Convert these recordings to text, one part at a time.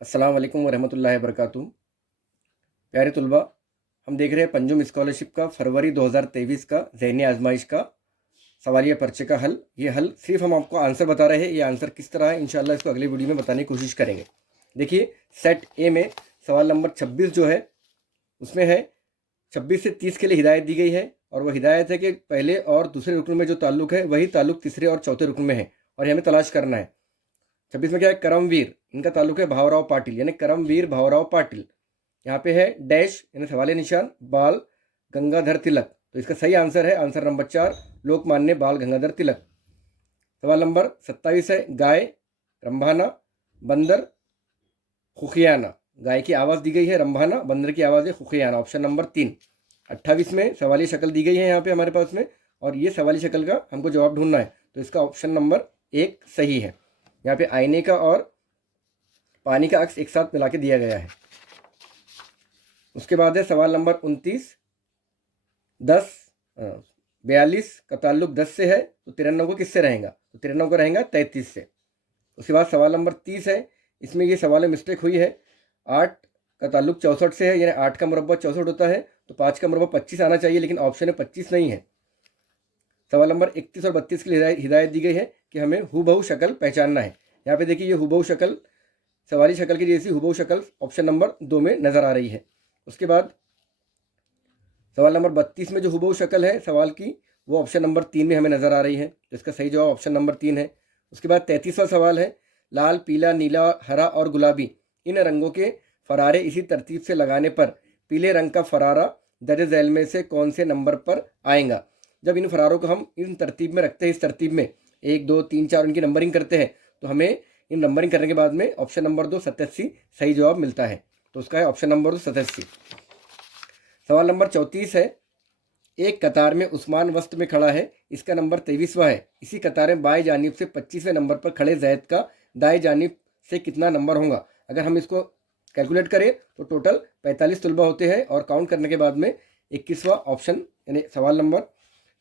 अस्सलाम वालेकुम वरहमतुल्लाहि वबरकातुहू। प्यारे तुलबा, हम देख रहे हैं पंजुम स्कॉलरशिप का फरवरी 2023 का ज़हनी आजमाइश का सवालिया पर्चे का हल। ये हल सिर्फ हम आपको आंसर बता रहे हैं, ये आंसर किस तरह है इंशाल्लाह इसको अगली वीडियो में बताने की कोशिश करेंगे। देखिए, सेट ए में सवाल नंबर 26 जो है उसमें है 26 से 30 के लिए हिदायत दी गई है, और वह हिदायत है कि पहले और दूसरे रुकन में जो ताल्लुक है वही ताल्लुक तीसरे और चौथे रुकन में है, और ये हमें तलाश करना है। 26 में क्या है? करमवीर, इनका ताल्लुक है भावराव पाटिल, यानी करमवीर भावराव पाटिल। यहाँ पे है डैश यानी सवाल निशान बाल गंगाधर तिलक, तो इसका सही आंसर है आंसर नंबर 4, लोकमान्य बाल गंगाधर तिलक। सवाल नंबर 27 है गाय, रंभाना, बंदर, खुखियाना। गाय की आवाज़ दी गई है रंभाना, बंदर की आवाज़ है खुखियाना, ऑप्शन नंबर 3। 28 में सवाली शक्ल दी गई है यहाँ पे हमारे पास में, और ये सवाली शक्ल का हमको जवाब ढूंढना है, तो इसका ऑप्शन नंबर 1 सही है। यहाँ पे आईने का और पानी का अक्स एक साथ मिला के दिया गया है। उसके बाद है सवाल नंबर 29, 10 42 का ताल्लुक 10 से है, तो 93 को किससे रहेगा? तो 93 को रहेगा 33 से। उसके बाद सवाल नंबर 30 है, इसमें ये सवाल में मिस्टेक हुई है। 8 का ताल्लुक 64 से है, यानी 8 का मुरब्बा 64 होता है, तो 5 का मुरब्बा 25 आना चाहिए, लेकिन ऑप्शन में 25 नहीं है। सवाल नंबर 31 और 32 के लिए हिदायत दी गई है कि हमें हुबहू शक्ल पहचानना है। यहाँ पे देखिए, ये हुबहू शक्ल सवाली शक्ल की जैसी हुबहू शक्ल ऑप्शन नंबर 2 में नज़र आ रही है। उसके बाद सवाल नंबर 32 में जो हुबहू शक्ल है सवाल की, वो ऑप्शन नंबर 3 में हमें नज़र आ रही है, तो इसका सही जवाब ऑप्शन नंबर 3 है। उसके बाद 33वां सवाल है, लाल, पीला, नीला, हरा और गुलाबी इन रंगों के फरारे इसी तरतीब से लगाने पर पीले रंग का फरारा दर्ज झैल में से कौन से नंबर पर आएगा? जब इन फरारों को हम इन तरतीब में रखते हैं, इस तरतीब में 1 2 3 4 इनकी नंबरिंग करते हैं, तो हमें इन नंबरिंग करने के बाद में ऑप्शन नंबर 2 87 सही जवाब मिलता है, तो उसका है ऑप्शन नंबर 2 87। सवाल नंबर 34 है, एक कतार में उस्मान वस्त में खड़ा है, इसका नंबर 23वां है, इसी कतार में बाएं जानिब से 25वें नंबर पर खड़े जैद का दाएं जानिब से कितना नंबर होगा? अगर हम इसको कैलकुलेट करें तो टोटल 45 तुलबा होते हैं, और काउंट करने के बाद में 21वां ऑप्शन यानी सवाल नंबर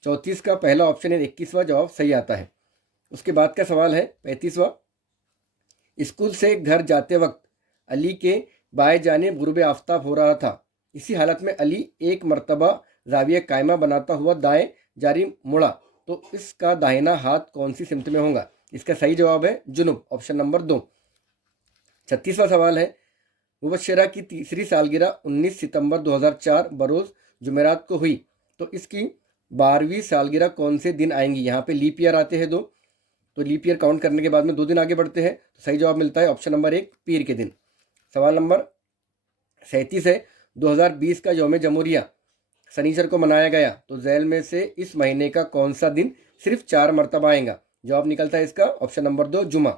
34 का पहला ऑप्शन यानी 21वां जवाब सही आता है। उसके बाद का सवाल है 35वां, स्कूल से घर जाते वक्त अली के बाएं जानिब गुरूब आफ्ताब हो रहा था, इसी हालत में अली एक मरतबा जाविया कायमा बनाता हुआ दाएं जारी मुड़ा, तो इसका दाहिना हाथ कौन सी सिमत में होगा? इसका सही जवाब है जुनूब, ऑप्शन नंबर 2। 36वां सवाल है, मुबशरा की तीसरी सालगिरह 19 सितंबर 2004 बरोज़ जुमेरात को हुई, तो इसकी 12वीं सालगिरह कौन से दिन आएंगी? यहाँ पे लीप ईयर आते हैं 2, तो लीप ईयर काउंट करने के बाद में 2 दिन आगे बढ़ते हैं, तो सही जवाब मिलता है ऑप्शन नंबर 1 पीर के दिन। सवाल नंबर 37 है, 2020 का यौम जमहूरिया शनिचर को मनाया गया, तो झैल में से इस महीने का कौन सा दिन सिर्फ 4 मरतबा आएगा? जवाब निकलता है इसका ऑप्शन नंबर 2 जुमा।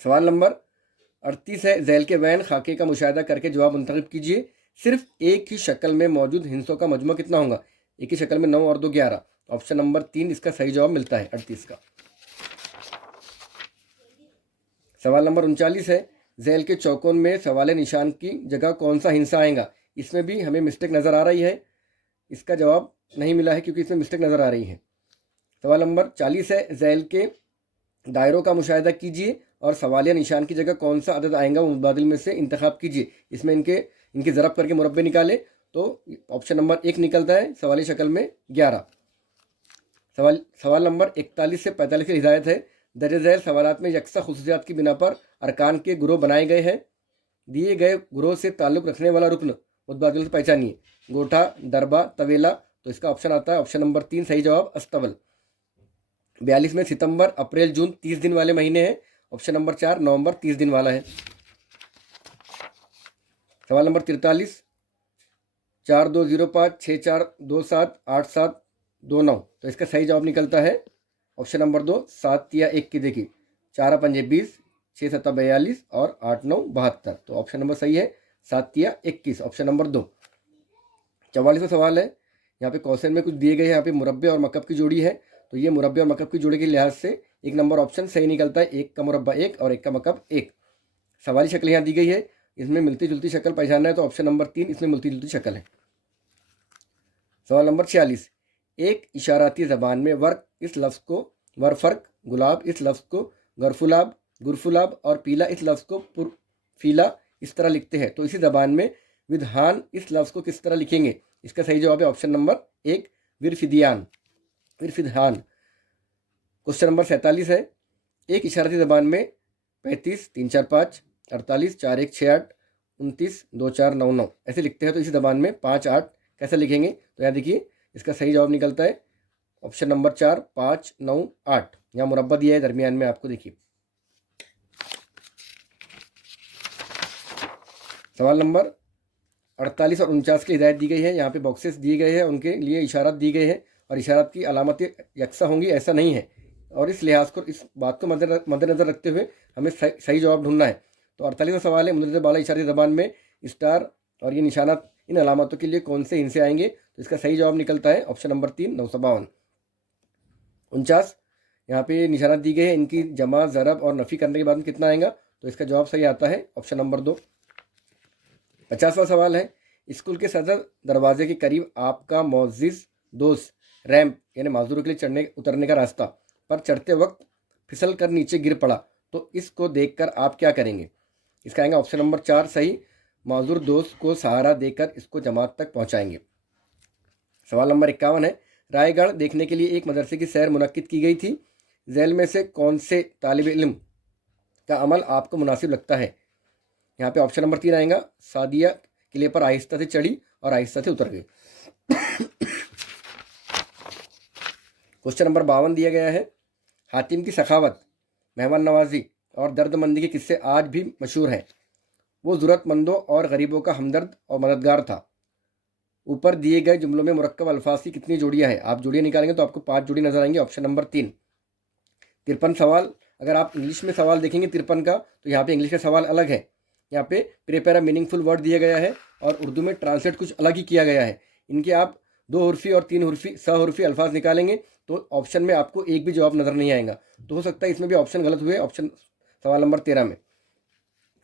सवाल नंबर 38 है, झैल के वैन खाके का मुशाहिदा करके जवाब मुंतखब कीजिए, सिर्फ एक ही शक्ल में मौजूद हिंसों का मजमू कितना होगा? एक ही शक्ल में 9 और 2 11, ऑप्शन नंबर 3 इसका सही जवाब मिलता है 38 का। सवाल नंबर 39 है, झैल के चौकोन में सवाल निशान की जगह कौन सा हिंसा आएगा? इसमें भी हमें मिस्टेक नज़र आ रही है, इसका जवाब नहीं मिला है क्योंकि इसमें मिस्टेक नज़र आ रही है। सवाल नंबर 40 है, झैल के दायरों का मुशाहिदा कीजिए और सवालिया निशान की जगह कौन सा अदद आएगा वो मुबादिल में से इंतखाब कीजिए, इसमें इनके ज़रब करके मुरब्बे निकाले, तो ऑप्शन नंबर 1 निकलता है सवाली शक्ल में 11। सवाल नंबर 41 से 45 की हिदायत है, दर्ज झैल सवालात में यकसा खुसूसियात की बिना पर अरकान के ग्रोह बनाए गए हैं, दिए गए ग्रोह से ताल्लुक़ रखने वाला रुकन मुतबादिल से पहचानिए, गोठा, दरबा, तवेला, तो इसका ऑप्शन आता है ऑप्शन नंबर 3 सही जवाब अस्तबल। 42 में सितंबर, अप्रैल, जून 30 दिन वाले महीने हैं, ऑप्शन नंबर 4 नवंबर 30 दिन वाला है। सवाल नंबर 43, 4205 6427 8729, तो इसका सही जवाब निकलता है ऑप्शन नंबर 2 7 या 1 की। देखिए 4 पंजे 20, 6 7 42 और 8 9 72, तो ऑप्शन नंबर सही है 7 या 21, ऑप्शन नंबर 2। 44वां सवाल है, यहाँ पे क्वेश्चन में कुछ दिए गए हैं, यहाँ पे मुरब्बे और मकब की जोड़ी है, तो ये मुरब्बे और मकब की जोड़ी के लिहाज से 1 नंबर ऑप्शन सही निकलता है, 1 का मुरब्बा 1 और 1 का मकब 1। सवाली शक्ल यहाँ दी गई है, इसमें मिलती जुलती शक्ल पहचानना है, तो ऑप्शन नंबर 3 इसमें मिलती जुलती शक्ल है। सवाल नंबर 46, एक इशाराती ज़बान में वर्क इस लफ्ज़ को वरफर्क, गुलाब इस लफ्ज़ को गरफुलाब, गुरफुलाब और पीला इस लफ्ज़ को फीला इस तरह लिखते हैं, तो इसी ज़बान में विधान इस लफ्ज़ को किस तरह लिखेंगे? इसका सही जवाब है ऑप्शन नंबर 1 विरफिदियान, विरफिदहान। क्वेश्चन नंबर 47 है, एक इशारती ज़बान में 35 3 4 5 48 4 1 6 8 29 2 4 9 9 ऐसे लिखते हैं, तो इसी ज़बान में 5 8 कैसे लिखेंगे? तो यहाँ देखिए इसका सही जवाब निकलता है ऑप्शन नंबर 4 5 9 8। यहाँ मुरब्बा दिया है दरमियान में, आपको देखिए। सवाल नंबर 48 और 49 की हिदायत दी गई है। यहाँ पे बॉक्सेस दिए गए हैं, उनके लिए इशारात दी गई है और इशारात की अलामतें यकसा होंगी ऐसा नहीं है, और इस लिहाज को, इस बात को मद्देनज़र रखते हुए हमें सही जवाब ढूंढना है। तो 48वां सवाल है, मुद्दत बाला इशारती ज़बान में स्टार और ये निशानात इन अलामतों के लिए कौन से हिस्से आएंगे? तो इसका सही जवाब निकलता है ऑप्शन नंबर 3 952। 49 यहाँ पे निशानात दी गई है, इनकी जमा ज़रब और नफ़ी करने के बाद में कितना आएगा? तो इसका जवाब सही आता है ऑप्शन नंबर 2। 50वां सवाल है, स्कूल के सदर दरवाजे के करीब आपका मोअज़्ज़िज़ दोस्त रैंप यानी माजूरों के लिए चढ़ने उतरने का रास्ता पर चढ़ते वक्त फिसल कर नीचे गिर पड़ा, तो इसको देखकर आप क्या करेंगे? इसका आएगा ऑप्शन नंबर 4 सही, माजूर दोस्त को सहारा देकर इसको जमात तक पहुंचाएंगे। सवाल नंबर 51 है, रायगढ़ देखने के लिए एक मदरसे की सैर मुनक्किद की गई थी, झैल में से कौन से तालिब इल्म का अमल आपको मुनासिब लगता है? यहाँ पे ऑप्शन नंबर 3 आएगा, सादिया किले पर आहिस्ता से चढ़ी और आहिस्ता से उतर गई। क्वेश्चन नंबर 52 दिया गया है, हातिम की सखावत, मेहमान नवाजी और दर्दमंदी के किस्से आज भी मशहूर हैं। वो ज़रूरतमंदों और गरीबों का हमदर्द और मददगार था। ऊपर दिए गए जुमलों में मुरक्कब अल्फाज की कितनी जोड़ियाँ हैं? आप जोड़ियाँ निकालेंगे तो आपको 5 जोड़ी नजर आएंगी, ऑप्शन नंबर 3। 53 सवाल, अगर आप इंग्लिश में सवाल देखेंगे 53 का, तो यहाँ पे इंग्लिश का सवाल अलग है। यहाँ पे प्रिपेयर मीनिंगफुल वर्ड दिया गया है और उर्दू में ट्रांसलेट कुछ अलग ही किया गया है। इनके आप 2 हुर्फी और 3 हुर्फी सहुर्फी अल्फाज निकालेंगे तो ऑप्शन में आपको एक भी जवाब नज़र नहीं आएगा, तो हो सकता है इसमें भी ऑप्शन गलत हुए। ऑप्शन सवाल नंबर 13 में,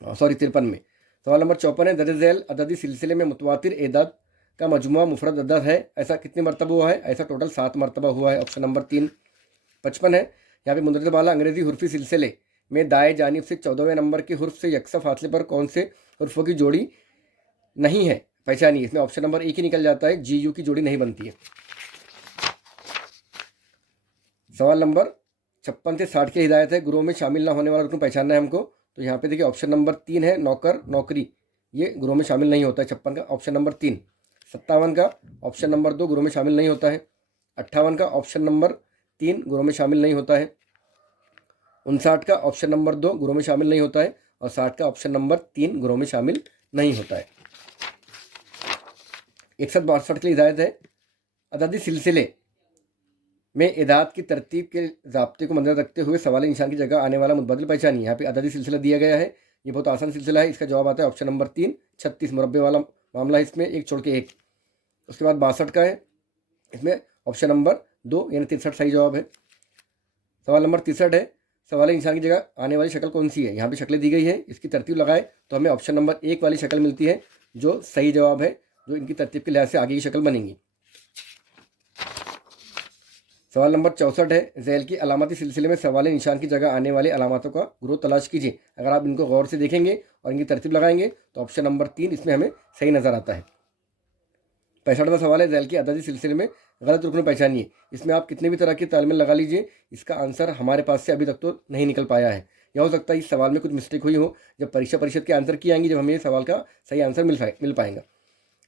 सॉरी 53 में। सवाल नंबर 54 है, दर्ज झैल अददी सिलसिले में मुतवातिर एदाद का मजमुआ मुफरद अदद है, ऐसा कितने मरतबा हुआ है? ऐसा टोटल 7 मरतबा हुआ है, ऑप्शन नंबर 3। 55 है, यहाँ पे मुद्दत बाला अंग्रेजी हुर्फी सिलसिले में दाएं जानिब से 14वें नंबर के हुर्फ से यकसा फासले पर कौन से हुर्फों की जोड़ी नहीं है, पहचानिए। इसमें ऑप्शन नंबर 1 ही निकल जाता है, GU की जोड़ी नहीं बनती है। सवाल नंबर 56 से 60 की हिदायत है, गुरुओं में शामिल ना होने वाला रुकन पहचानना है हमको, तो यहाँ पे देखिए ऑप्शन नंबर 3 है, नौकर नौकरी, ये गुरुओं में शामिल नहीं होता है। 56 का ऑप्शन नंबर 3। 57 का ऑप्शन नंबर 2 गुरुओं में शामिल नहीं होता है। 58 का ऑप्शन नंबर 3 गुरुओं में शामिल नहीं होता है। 59 का ऑप्शन नंबर 2 गुरुओं में शामिल नहीं होता है और 60 का ऑप्शन नंबर 3 गुरुओं में शामिल नहीं होता है। 61-62 की हिदायत है, अददी सिलसिले में इदाद की तरतीब के ज़ाब्ते को मद्देनज़र रखते हुए सवाल निशान की जगह आने वाला मुतबदिल पहचानिए। यहाँ पे अददी सिलसिला दिया गया है, ये बहुत आसान सिलसिला है, इसका जवाब आता है ऑप्शन नंबर 3 36 मुरब्बे वाला मामला है, इसमें एक छोड़ के एक। उसके बाद 62 का है, इसमें ऑप्शन नंबर 2 यानी 63 सही जवाब है। सवाल नंबर 63 है, सवाल निशान की जगह आने वाली शक्ल कौन सी है? यहाँ पे शक्लें दी गई है, इसकी तरतीब लगाए तो हमें ऑप्शन नंबर 1 वाली शक्ल मिलती है जो सही जवाब है, जो इनकी तरतीब के लिहाज से आगे की शक्ल बनेंगी। सवाल नंबर 64 है, झैल की अलामती सिलसिले में सवाल निशान की जगह आने वाले अलामतों का ग्रुप तलाश कीजिए। अगर आप इनको गौर से देखेंगे और इनकी तरतीब लगाएंगे तो ऑप्शन नंबर 3 इसमें हमें सही नज़र आता है। 65वां सवाल है, झैल की अददी सिलसिले में गलत रुकन पहचानिए। इसमें आप कितने भी तरह के तालमेल लगा लीजिए, इसका आंसर हमारे पास से अभी तक तो नहीं निकल पाया है। यह हो सकता है इस सवाल में कुछ मिस्टेक हुई हो, जब परीक्षा परिषद के आंसर की आएंगी जब हमें सवाल का सही आंसर मिल पाएगा।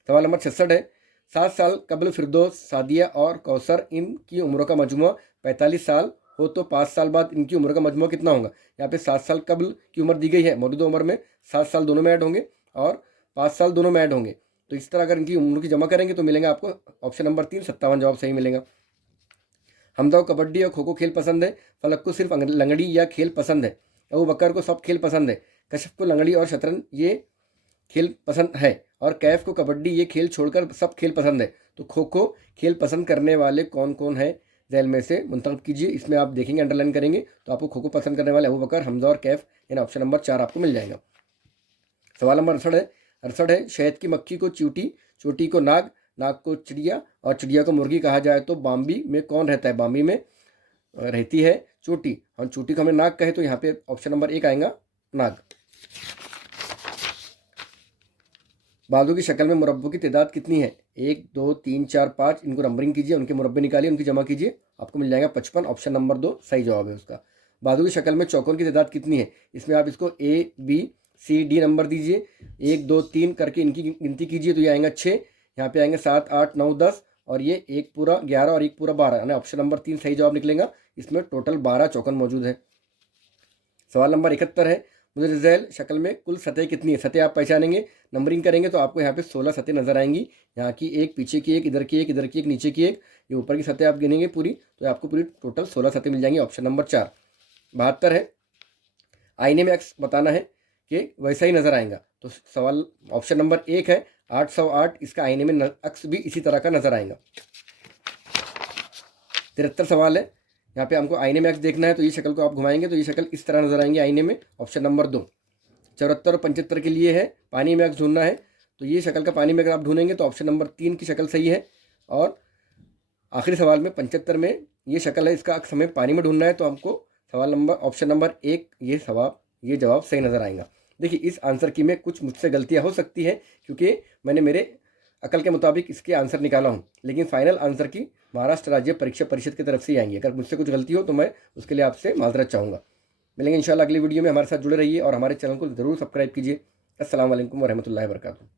सवाल नंबर 66 है, 7 साल कबल फिरदौस, सादिया और कौसर इनकी उम्रों का मजमुआ 45 साल हो तो 5 साल बाद इनकी उम्र का मजमुआ कितना होगा? यहाँ पे 7 साल कबल की उम्र दी गई है, मौजूदा उम्र में 7 साल दोनों में ऐड होंगे और 5 साल दोनों में ऐड होंगे, तो इस तरह अगर इनकी उम्र की जमा करेंगे तो मिलेंगे आपको ऑप्शन नंबर 3 57 जवाब सही मिलेगा। हमदा को कबड्डी और खो खो खेल पसंद है, फलक को सिर्फ लंगड़ी या खेल पसंद है, अबू बकर को सब खेल पसंद है, कशफ को लंगड़ी और शतरंज ये खेल पसंद है और कैफ को कबड्डी ये खेल छोड़कर सब खेल पसंद है, तो खो खो खेल पसंद करने वाले कौन कौन है झैल में से मुंतखब कीजिए। इसमें आप देखेंगे अंडरलाइन करेंगे तो आपको खो खो पसंद करने वाले अबू बकर, हमजा और कैफ यानी ऑप्शन नंबर 4 आपको मिल जाएगा। सवाल नंबर 68 है, शहद की मक्खी को चींटी, चोटी को नाग, नाग को चिड़िया और चिड़िया को मुर्गी कहा जाए तो बाम्बी में कौन रहता है? बाम्बी में रहती है चोटी, और चोटी को हमें नाग कहे तो यहाँ पे ऑप्शन नंबर 1 आएगा नाग। बाजू की शक्ल में मुरब्बों की तादाद कितनी है? 1 2 3 4 5, इनको नंबरिंग कीजिए, उनके मुरब्बे निकालिए, उनकी जमा कीजिए, आपको मिल जाएगा 55। ऑप्शन नंबर 2 सही जवाब है उसका। बाजू की शक्ल में चौकोर की तादाद कितनी है? इसमें आप इसको A B C D number दीजिए, 1 2 3 करके इनकी गिनती कीजिए तो ये आएगा 6, यहाँ पे आएंगे 7 8 9 10, और ये 1 पूरा 11 और 1 पूरा 12, यानी ऑप्शन नंबर 3 सही जवाब निकलेगा। इसमें टोटल 12 चौकोन मौजूद है। सवाल नंबर 71 है, मुतज़ैल शक्ल में कुल सतह कितनी है? सतह आप पहचानेंगे, नंबरिंग करेंगे तो आपको यहाँ पे 16 सतह नजर आएंगी। यहाँ की एक, पीछे की एक, इधर की एक, इधर की एक, नीचे की एक, ये ऊपर की सतह आप गिनेंगे पूरी तो आपको पूरी टोटल 16 सतह मिल जाएंगी। Option number 4। 72 है, आईने में अक्स बताना है कि वैसा ही नजर आएगा। तो सवाल ऑप्शन नंबर 1 है 808, इसका आईने में अक्स भी इसी तरह का नजर आएगा। 73 सवाल है, यहाँ पे हमको आईने में अक्स देखना है तो ये शक्ल को आप घुमाएंगे तो ये शक्ल इस तरह नजर आएंगे आईने में। Option number 2। 74 और 75 के लिए है पानी में अक्स ढूंढना है, तो ये शक्ल का पानी में अगर आप ढूंढेंगे तो ऑप्शन नंबर 3 की शक्ल सही है। और आखिरी सवाल में 75 में ये शक्ल है, इसका अक्स हमें पानी में ढूंढना है तो हमको सवाल नंबर ऑप्शन नंबर 1 ये जवाब सही नज़र आएगा। देखिए इस आंसर की में कुछ मुझसे गलतियाँ हो सकती है क्योंकि मैंने मेरे अकल के मुताबिक इसके आंसर निकाला हूँ, लेकिन फाइनल आंसर की महाराष्ट्र राज्य परीक्षा परिषद की तरफ से ही आएंगी। अगर मुझसे कुछ गलती हो तो मैं उसके लिए आपसे माजरत चाहूँगा। मिलेंगे इंशाल्लाह अगली वीडियो में। हमारे साथ जुड़े रहिए और हमारे चैनल को ज़रूर सब्सक्राइब कीजिए। अस्सलाम वालेकुम वरहमतुल्लाहि वबरकातुहू।